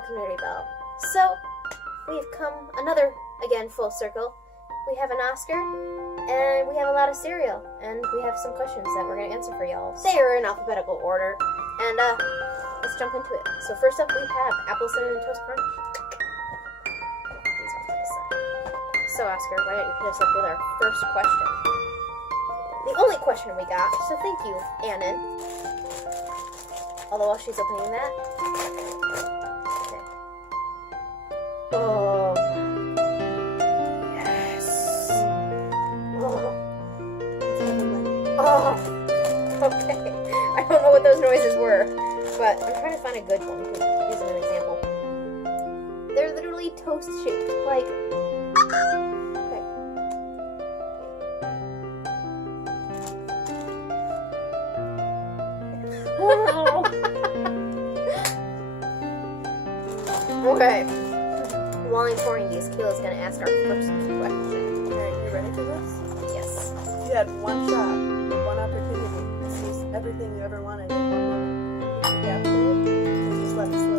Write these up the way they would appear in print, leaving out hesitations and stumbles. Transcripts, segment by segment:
Bible Community Bell. So, we've come again, full circle. We have an Oscar, and we have a lot of cereal, and we have some questions that we're going to answer for y'all. They are in alphabetical order, and let's jump into it. So first up, we have Apple Cinnamon Toast Crunch. These off to the side. So Oscar, why don't you hit us up with our first question? The only question we got, so thank you, Annan. Although while she's opening that, okay. Oh, yes. Oh, okay. I don't know what those noises were, but I'm trying to find a good one to use as an example. They're literally toast shaped, like. Okay. Okay. While I'm pouring these, Kayla's gonna ask our first question. Alright, you ready for this? Yes. You had one shot, one opportunity to see everything you ever wanted in one moment. You capture it, and just let it slip.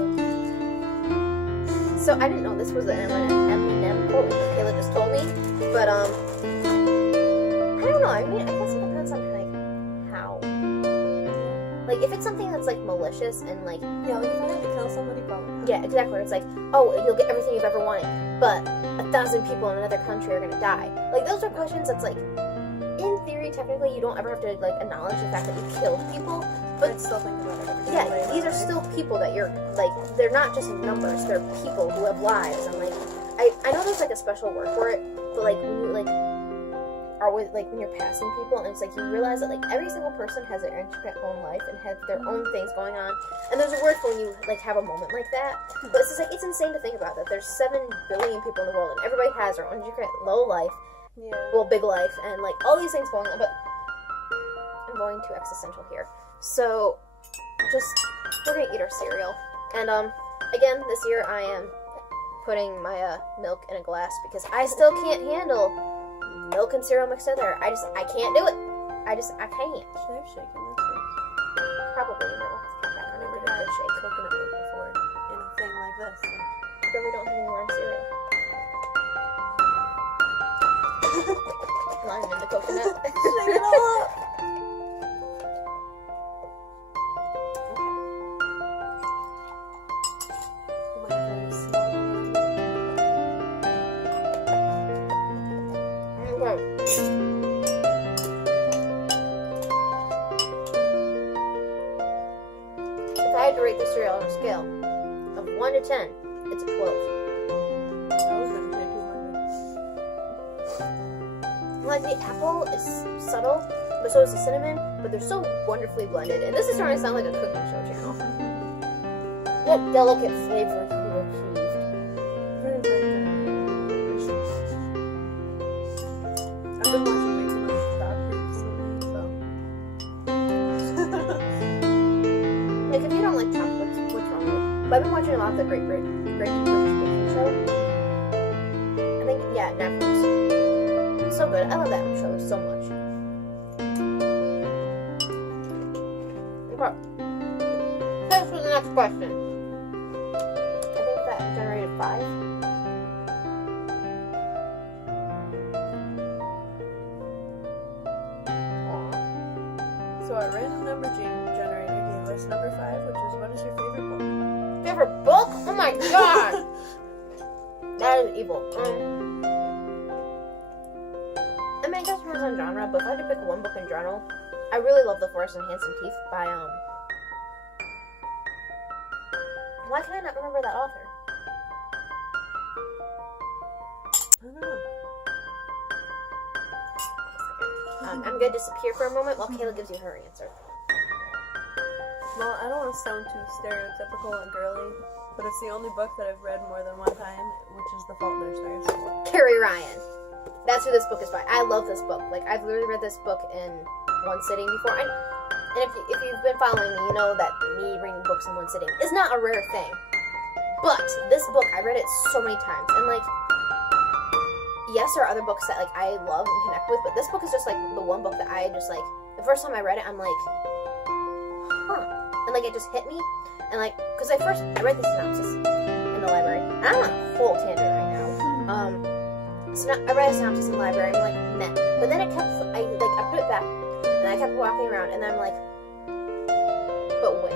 So I didn't know this was an Eminem quote until Kayla just told me, but I don't know. I mean, I guess it depends on like how. Like if it's something that's like malicious and like Yeah, like if I had to kill somebody, probably not. yeah, exactly. It's like, oh, you'll get everything you've ever wanted, but 1,000 people in another country are gonna die. Like those are questions that's like, in theory, technically, you don't ever have to like acknowledge the fact that you killed people, but I'd still think about it every yeah, day. these are still people that you're like. They're not just numbers. They're people who have lives. And like, I know there's like a special word for it, but like when you like are with like when you're passing people, and it's like you realize that like every single person has their intricate own life and have their own things going on. And there's a word for when you like have a moment like that. But it's just like it's insane to think about that. There's 7 billion people in the world, and everybody has their own intricate low life, Yeah. well, big life, and like all these things going on. But I'm going too existential here. So we're gonna eat our cereal. And again, this year I am putting my milk in a glass because I still can't handle milk and cereal mixed together. I can't do it. I can't. Should I have shaken this one? Probably no. Get back on I've it. never Did a had good shake. coconut milk before in a thing like this. So. But we don't have any lime cereal. Lime in the coconut. Shake it all up! My very small one. Okay. If I had to rate the cereal on a scale of 1 to 10, it's a 12. I was gonna say 200. Like the apple is subtle, but so is the cinnamon, but they're so wonderfully blended. And this is starting to sound like a cooking show channel. What delicate flavors you achieved. Very, very good. I've been watching Make Too Much Stop recently, so. Like if you don't like chocolate, what's wrong with it? But I've been watching a lot of the Great British Baking Show. I think, yeah, Netflix. It's so good. I love that show so much. Okay. Thanks for the next question. I think that generated 5. So our random number generator gave us number 5, which is what is your favorite book? Favorite book? Oh my god! That is evil. I mean, I guess it depends on genre, but if I had to pick one book in general, I really love The Forest and Handsome Teeth by, why can I not remember that author? I don't know. I'm gonna disappear for a moment while Kayla gives you her answer. Well, I don't want to sound too stereotypical and girly, but it's the only book that I've read more than one time, which is The Fault in Our Stars. Carrie Ryan. That's who this book is by. I love this book. Like, I've literally read this book in one sitting before. And if you've been following me, you know that me reading books in one sitting is not a rare thing. But this book, I read it so many times. And, like, yes, there are other books that, like, I love and connect with, but this book is just, like, the one book that I just, like, the first time I read it, I'm like, huh. And and like it just hit me, and like because I read the synopsis in the library, and I'm on a whole tangent right now. I read a synopsis in the library, and I'm like, meh. But then it kept, I put it back, and I kept walking around, and then I'm like, but wait.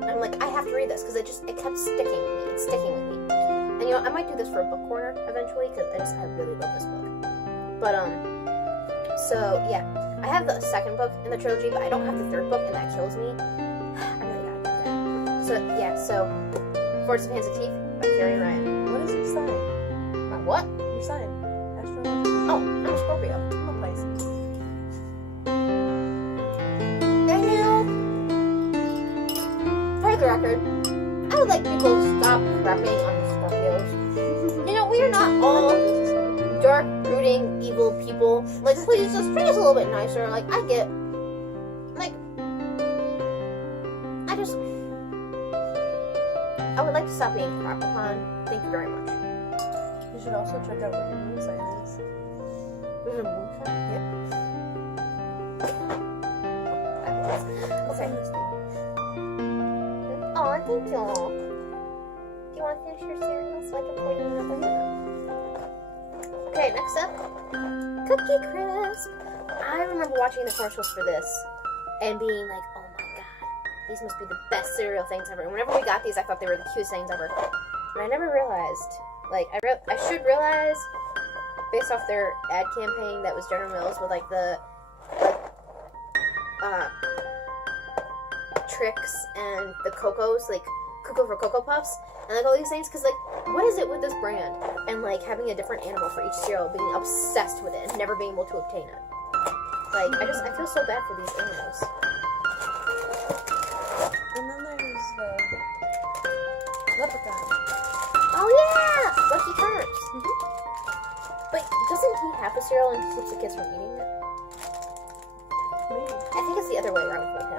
And I'm like, I have to read this, because it kept sticking with me. It's sticking with me. And you know, I might do this for a book corner eventually, because I really love this book. But, so, yeah. I have the second book in the trilogy, but I don't have the third book, and that kills me. I really gotta do that. So, yeah, so, Forts of Hands and Teeth by Carrie Ryan. What is your sign? My what? Your sign. Astrology. Oh, I'm a Scorpio. I'm a Pisces. And now, for the record, I would like people to stop crapping on the Scorpios. You know, we are not all dark, brooding, evil people. Like, please just treat us a little bit nicer. Like, I get, like, I would like to stop being crapped upon. Thank you very much. You should also check out what your moon sign is. There's a moon sign? Yep. I'll send this to you. Oh, thank you. Do you want to finish your cereal so I can pour you another one? Okay, next up, Cookie Crisp. I remember watching the commercials for this and being like, oh my god, these must be the best cereal things ever. And whenever we got these, I thought they were the cutest things ever. And I never realized, like, I should realize, based off their ad campaign that was General Mills with, like, the, Trix and the Cocos, like, Cuckoo for Cocoa Puffs, and, like, all these things, because, like, what is it with this brand? And, like, having a different animal for each cereal, being obsessed with it, and never being able to obtain it. Like, I feel so bad for these animals. And then there's the leprechaun. Oh, yeah! Lucky Charms. But doesn't he have the cereal and keeps the kids from eating it? Maybe. I think it's the other way around with him.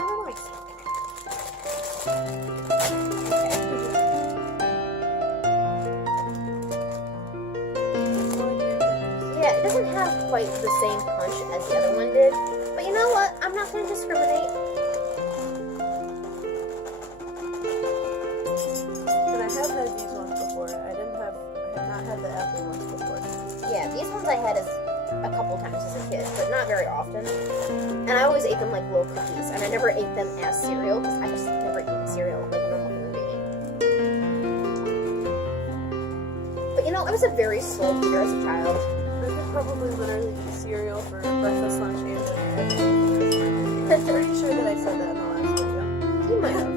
Yeah, it doesn't have quite the same punch as the other one did. But you know what? I'm not going to discriminate. And I have had these ones before. I have not had the apple ones before. Yeah, these ones I had a couple times as a kid, but not very often. And I always ate them like little cookies, and I never ate them as cereal, because I just never eaten cereal like a normal human being. But you know, I was a very slow eater as a child. I could probably literally eat cereal for breakfast, lunch, and dinner. I'm pretty sure that I said that in the last video. You might have.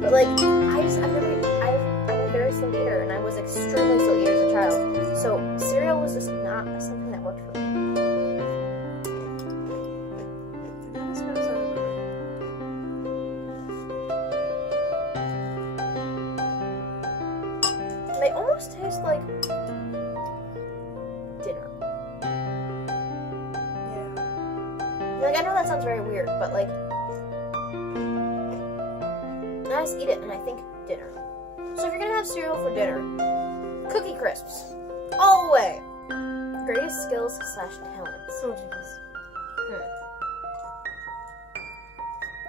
But like, I'm a very slow eater, and I was extremely slow eater as a child. So cereal was just not something that worked for me. Not as good as I remember. They almost taste like dinner. Yeah. Like, I know that sounds very weird, but like, I just eat it and I think dinner. So if you're gonna have cereal for dinner, Cookie Crisps, all the way. Greatest skills / talents. Oh, jeez.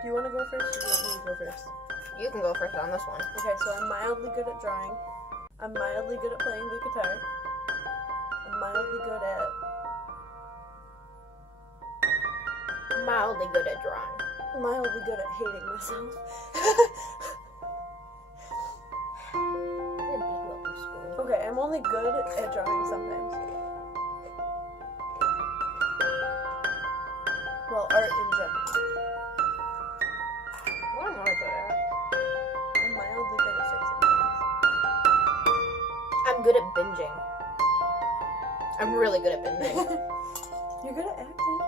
Do you want to go first, or do you want me to go first? You can go first on this one. Okay, so I'm mildly good at drawing. I'm mildly good at playing the guitar. I'm mildly good at... Mildly good at drawing. Mildly good at hating myself. Okay, I'm only good at drawing sometimes. Well, art in general. What am I good at? I'm mildly good at fixing things. I'm good at binging. I'm really good at binging. You're good at acting.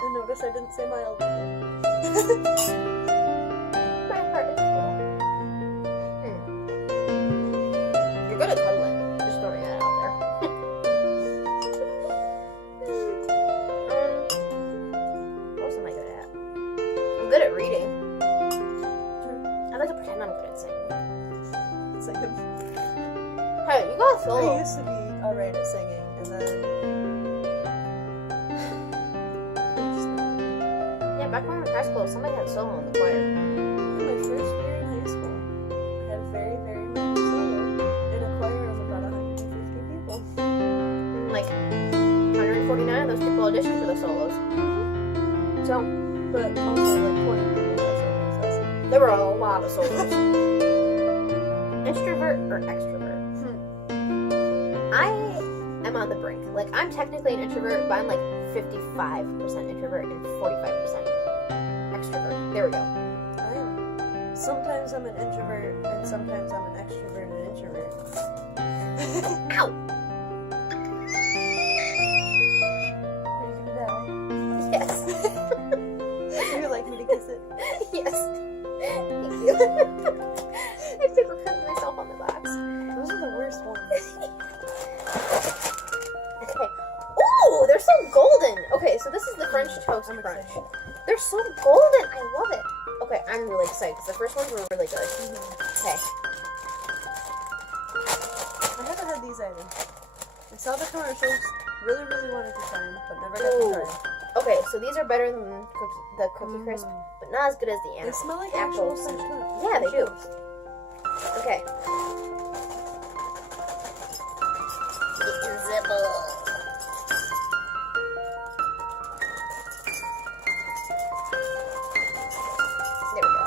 And notice I didn't say mildly. My heart is full. You're good at cuddling. Just throwing that out there. What else am I good at? I'm good at reading. I like to pretend I'm good at singing. Singing. Hey, you got a I solo. used to be alright at singing, and then... Yeah, Yeah, back when we were in high school, somebody had a solo in the choir. In my first year in high school, I had a very, very minor solo in a choir of about 150 people. And, like 149 of those people auditioned for the solos. So But also like 20 people had solos. there were a lot of solos. Introvert or extrovert? I am on the brink. Like, I'm technically an introvert, but I'm like 55% introvert and 45% extrovert. There we go. Sometimes I'm an introvert, and sometimes I'm an extrovert and introvert. Ow! Are you gonna die? Yes. Would you like me to kiss it? Yes. Thank you. I paper cut myself on the box. Those are the worst ones. Okay. Ooh, they're so golden. Okay, so this is the French toast I'm crunch. excited. They're so golden. I love it. Okay, I'm really excited because the first ones were really good. Okay. I haven't had these either. I saw the commercials, really, really wanted to try them, but never got to Ooh. try them. Okay, so these are better than the cookie crisp, but not as good as the They animal. smell like Apple actual French toast. Yeah, they do. Toast. Okay. Zibble. There we go.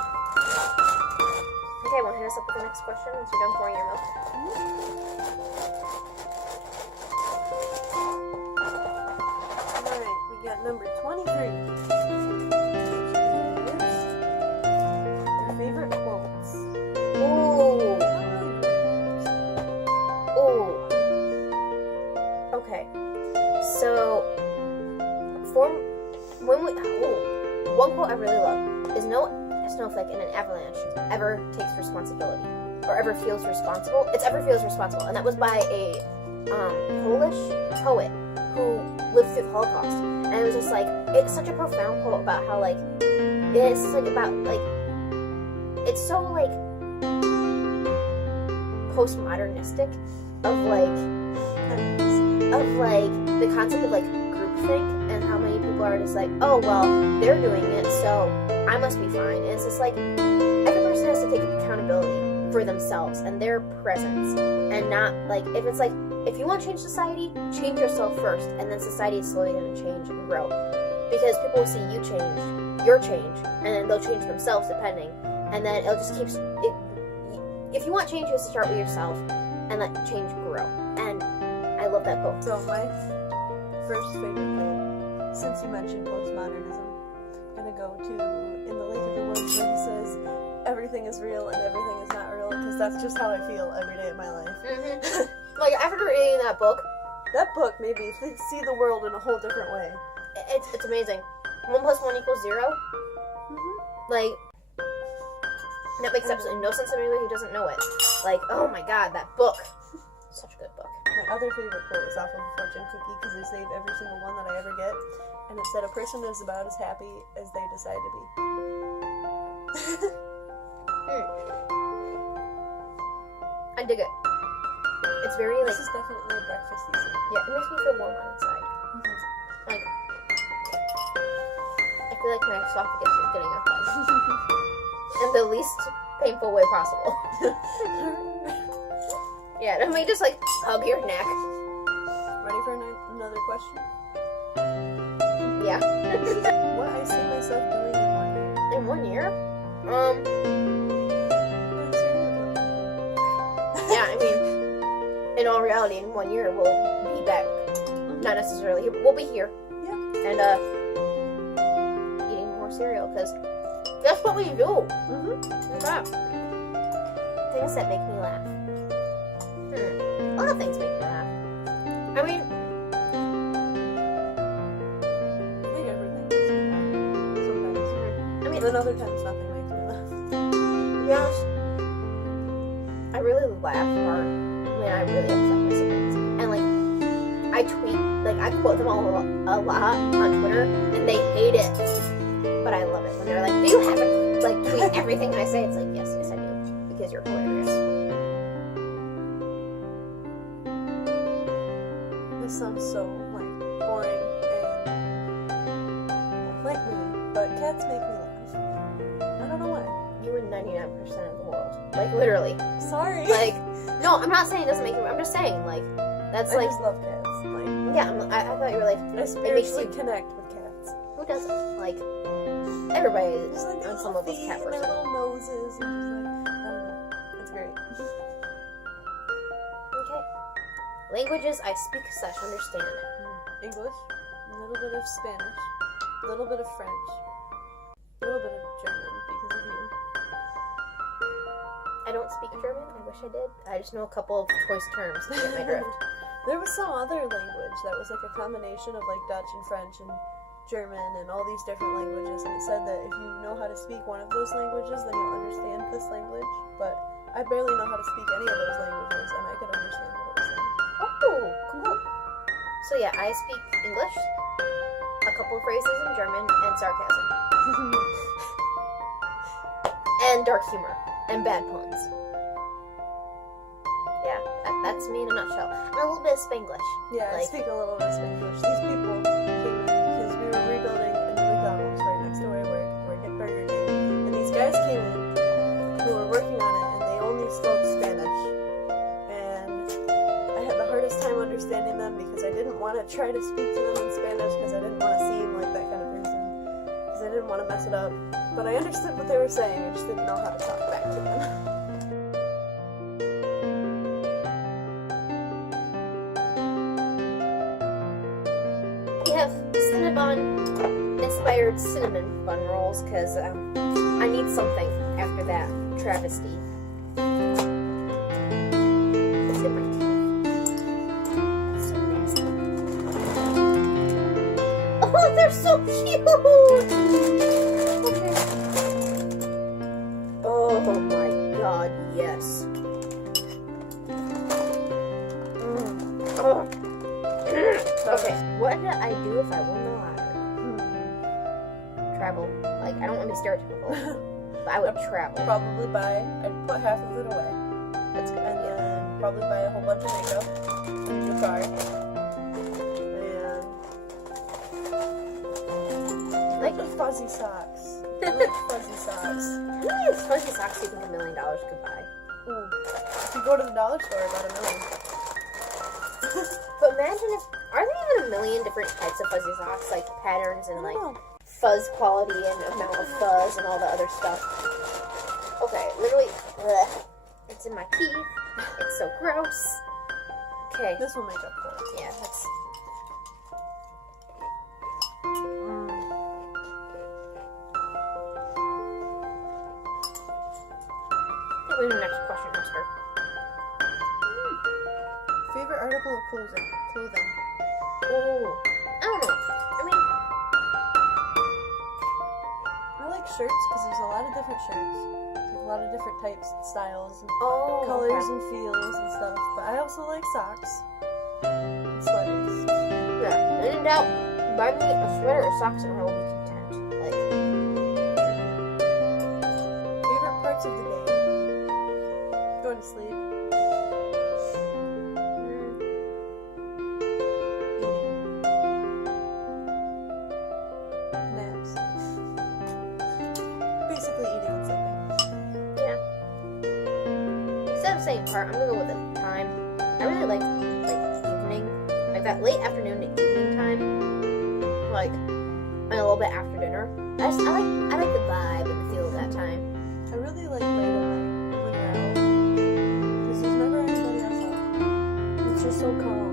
Okay, want to hit us up with the next question once you're done pouring your milk? Alright, we got number 23. Your favorite quotes. Ooh. Not really quotes. Ooh. Okay. So, one quote I really love is no snowflake in an avalanche ever takes responsibility or ever feels responsible. It's ever feels responsible, and that was by a Polish poet who lived through the Holocaust. And it was just like, it's such a profound quote about how like it's like about like it's so like postmodernistic of like the concept of like groupthink and how many people are just like, oh well, they're doing it, so I must be fine. And it's just like every person has to take accountability for themselves and their presence, and not like if it's like if you want to change society, change yourself first, and then society is slowly going to change and grow because people will see you change, your change, and then they'll change themselves depending, and then it'll just keep. If you want change, you have to start with yourself and let change grow. And I love that quote. So my first favorite quote, since you mentioned postmodernism, I'm gonna go to In the Lake of the Woods where he says, everything is real and everything is not real, because that's just how I feel every day of my life. Like after reading that book, That book made me see the world in a whole different way. it's amazing. 1 + 1 = 0. Like that makes absolutely no sense to anybody who doesn't know it. Like, oh my god, that book. Such a good book. My other favorite quote is off of a fortune cookie because they save every single one that I ever get. And it said, a person is about as happy as they decide to be. I dig it. It's very like, This is definitely a breakfast season. yeah, it makes me feel warm on inside. Like, I feel like my esophagus is getting a hug. In the least painful way possible. Yeah, let me just like hug your neck. Ready for another question? Yeah. What I see myself doing in 1 year? In 1 year? Yeah, I mean, in all reality, in 1 year we'll be back. Not necessarily here, but we'll be here. Yeah. And eating more cereal, because that's what we do. Yeah. Things that make me laugh. A lot of things make me laugh. I mean, I think everything makes me laugh. Sometimes. I mean, And then other times nothing makes me laugh. to be honest, I really laugh hard when I really upset my siblings. And like, I quote them all a lot on Twitter, and they hate it. But I love it when they're like, do you have to like tweet everything I say? It's like, yes, I do. Because you're hilarious. This sounds so, like, boring and like me, but cats Like, no, I'm not saying it doesn't make you. I'm just saying, like, that's I like, just love cats. Like, yeah. I thought you were like, I it makes spiritually you. connect with cats. Who doesn't? Like, everybody is Just like their on some little level feet cat and their person. little noses and just like, I don't know. It's great. Okay. Languages I speak / understand. English, a little bit of Spanish, a little bit of French, a little bit of German because of you. I don't speak German. I wish I did. I just know a couple of choice terms to get my drift. There was some other language that was like a combination of like Dutch and French and German and all these different languages, and it said that if you know how to speak one of those languages, then you'll understand this language. But I barely know how to speak any of those languages, and I could understand what it was saying. Oh, cool. So yeah, I speak English, a couple of phrases in German, and sarcasm. And dark humor. And bad puns. Yeah, that's me in a nutshell. And a little bit of Spanglish. Yeah, I Like- speak a little bit of Spanish. These people came in because we were rebuilding a new McDonald's right next to where I work at Burger King. And these guys came in who were working on it, and they only spoke Spanish. And I had the hardest time understanding them because I didn't want to try to speak to them in Spanish because I didn't want to seem like that kind of person. Because I didn't want to mess it up. But I understood what they were saying, I just didn't know how to talk back to them. We have Cinnabon-inspired cinnamon bun rolls, because I need something after that travesty. It's in my teeth. It's so nasty. Oh, they're so cute! Okay. Oh my god, yes. Oh. Okay, what did I do if I won the lottery? Travel. Like, I don't want to be stereotypical, but I would travel. Probably I'd put half of it away. That's a good And idea. then probably buy a whole bunch of makeup and a new car. And Like, the fuzzy socks. I like fuzzy socks. how many fuzzy socks do you think $1 million could buy? Ooh. If you go to the dollar store, about $1 million. But imagine if, are there even a million different types of fuzzy socks, like patterns and like Oh. fuzz quality and amount of fuzz and all the other stuff? Okay, literally, ugh, it's in my teeth. It's so gross. Okay, This will make up for it. yeah, that's. I think we have the next question, Oscar. Favorite article of clothing? Oh, I don't know. I mean, I like shirts because there's a lot of different shirts. There's a lot of different types and styles and oh, colors okay. and feels and stuff. But I also like socks and sweaters. Yeah, when in doubt, buy me a sweater or socks and I will be content. Like, Favorite parts of the day? Going to sleep. Eating. Naps. Basically eating and sleeping. yeah. Instead of saying part, I'm gonna go with the time. I really like evening, like that late afternoon to evening time, like, and a little bit after dinner. I like the vibe and the feel of that time. I really like late at night when you're out. Because there's never anybody else out. It's just so calm.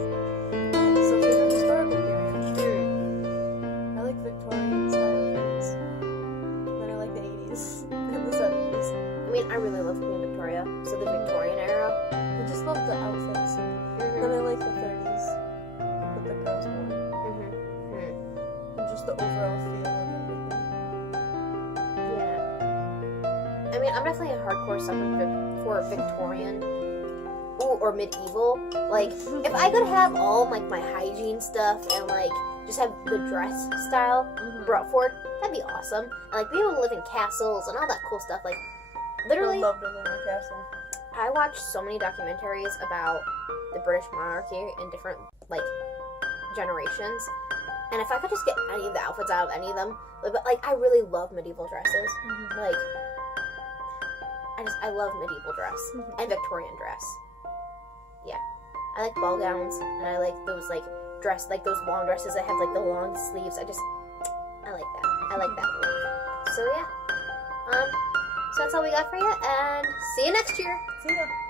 So favorite historical period? I like Victorian style things. Then I like the 80s and the 70s. I mean, I really love Queen Victoria, so the Victorian era. I just love the outfits. Then I like the 30s with the girls more. And just the overall feel of everything. Yeah. I mean, I'm definitely a hardcore sucker for Victorian. Ooh, or medieval. Like, if I could have all like my hygiene stuff and like just have the dress style brought forward, that'd be awesome. And like be able to live in castles and all that cool stuff. Like, I literally, would love to live in a castle. I watched so many documentaries about the British monarchy in different like generations. And if I could just get any of the outfits out of any of them, but like I really love medieval dresses. Like, I love medieval dress Mhm. and Victorian dress. Yeah, I like ball gowns, and I like those like those long dresses that have like the long sleeves. I like that. I like that look. So yeah, so that's all we got for you, and see you next year. See ya.